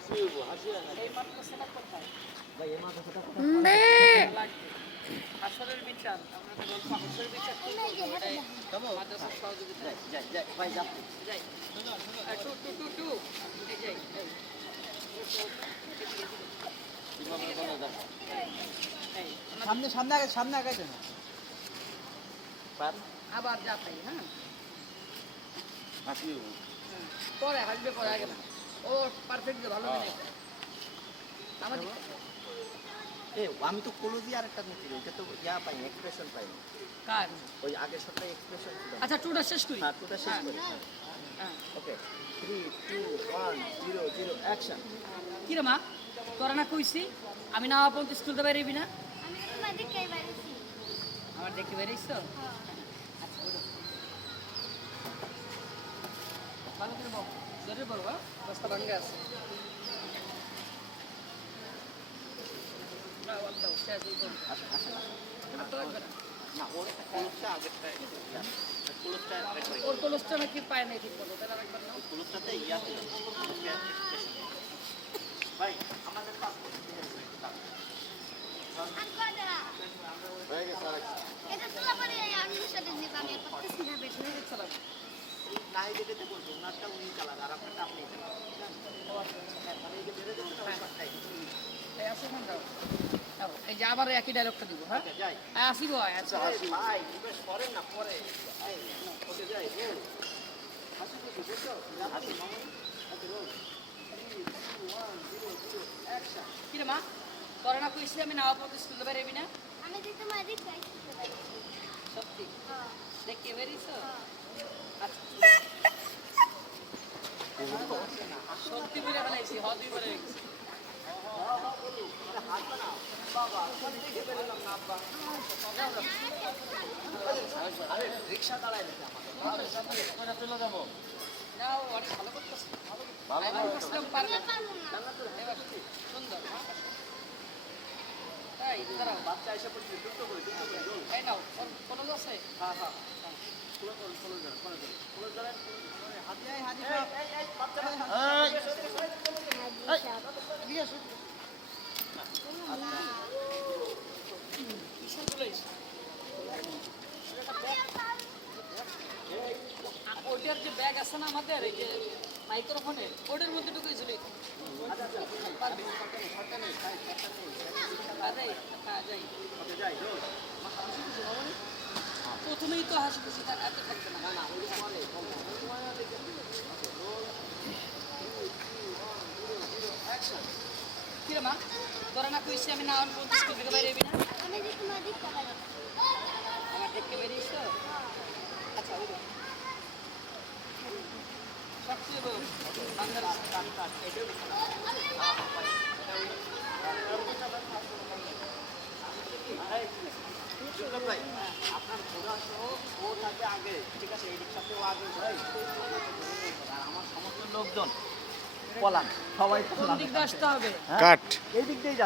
এই মাত্র সেটা কোথায়? হাসরের বিচার, আমরা তো বলবো হাসরের বিচার কি করবো? এটাই মাদ্রাসার সহযোগিতায়। যাই। টু টু টু টু। এই যাই, এই। এই, সামনে আগাইতে না। আবার যাতাই, হ্যাঁ? পরে হাসবে, পরে আগে না। ও পারফেক্ট, ভালো জিনিস। আমাদের আমি তো ক্লোজি আর একটা নিচ্ছি, ওইটা তো ইয়া পাইনি, এক্সপ্রেশন পাইনি। কার? ওই আগের সপ্তাহে এক্সপ্রেশন ছিল। আচ্ছা, টুটা শেষ করি। হ্যাঁ, ওটা শেষ করি। হ্যাঁ। ওকে, 3, 2, 1, 0, 0, অ্যাকশন। কি রে মা, তোরা না কইছি আমি না পর্যন্ত স্কুল তো বেরোবি না? আমি তো তোমার দিকে বাইরেছি। আমার দেখে বেরিয়েছ? আচ্ছা, ওঠো। ভালো করে বল, জোরে বল, রাস্তা ভাঙ্গে আছে। না, বাদ দাও, শেষ হয়ে যাবে। আর তো লাগবে না। না, ওর একটা ক্লোজটা আগেরটা, ক্লোজটা একবার ওর কলসটা নাকি পায় নাই ঠিক মতো, তাহলে রাখবেন না? ক্লোজটাতে ইয়া ছিল, এক্সপ্রেশন। ভাই, আমাদের পাস করতে ঠিক আছে। আর কয়টা? হয়ে গেছে আরেকটা। এটা তোলা পরে আমি সাথে নিব, আমি করতেছি না বেশি। তুমি চালাবে। নাই যেতে বলবো, ওনারটা উনি চালাবে, আর আপনারটা আপনি চালাবেন। মানে এই যে বেড়ে যাচ্ছে না, ওই পাশটাই। এই আসো, ফোন দাও। দাও, এই যে আবার একই ডায়লগটা দিব, হ্যাঁ? ওকে, যাই। আসিব, আচ্ছা। ভাই, জিজ্ঞেস করেন না, পরে। এই, ওকে, যাই, রোল। হাসি খুশি, বুঝছো? হাসি, মামনি। ওকে, রোল। 3, 2, 1, 0, 0, অ্যাকশন। কি রে মা, তোরা না কইছি আমি না পর্যন্ত স্কুল তো বেরোবি না? আমি তো তোমার দিকে বাইরেছি। সত্যি হ্যাঁ। দেখে বেরিয়েছ? আচ্ছা, সত্যি বলে ফেলাইছি, হদি বলে রেখেছি। আরে, রিক্সা দাঁড়ায় দেখে আমাকে। চলে যাবো। না, ও অনেক ভালো করতেছে। আমি বুঝলাম পারবে না। এবার সুন্দর, হ্যাঁ? তাই, দাঁড়াও। বাচ্চা এসে পড়ছে, দ্রুত করে, দ্রুত করে, রোল। এই নাও, কোনো আছে? হ্যাঁ, হ্যাঁ। ক্লোজ ধরেন, ক্লোজ ধরেন, ক্লোজ ধরেন। ক্লোজ ধরেন। হাতি আয়, হাতি এই, এই, এই, বাচ্চাটা। কিসের বলেছি? ওটার যে ব্যাগ আছে না আমাদের, এই যে মাইক্রোফোনের, ওটার মধ্যে ঢুকেছিল। যাই। ওকে, যাই, রোল। প্রথমেই তো হাসি খুশি থাকা এত থাকবে না। না, ওই পরে, অ্যাকশন। কি রে মা, তোরা না কইছি আমি না পর্যন্ত স্কুল থেকে বাইরে না? আমি তো তোমার দিকে বাইরেছি। আমার দেখতে বেরিয়েছ? আচ্ছা, ওই সবচেয়ে বাংলার ভাই, আপনার ঘোড়া সহ ও থাকে আগে, ঠিক আছে, এই রিক্সাতেও আগে ভাই। আর আমার সমস্ত লোকজন পলান, সবাই কোন পলান। দিক দিয়ে আসতে হবে? কাট, এই দিক দিয়েই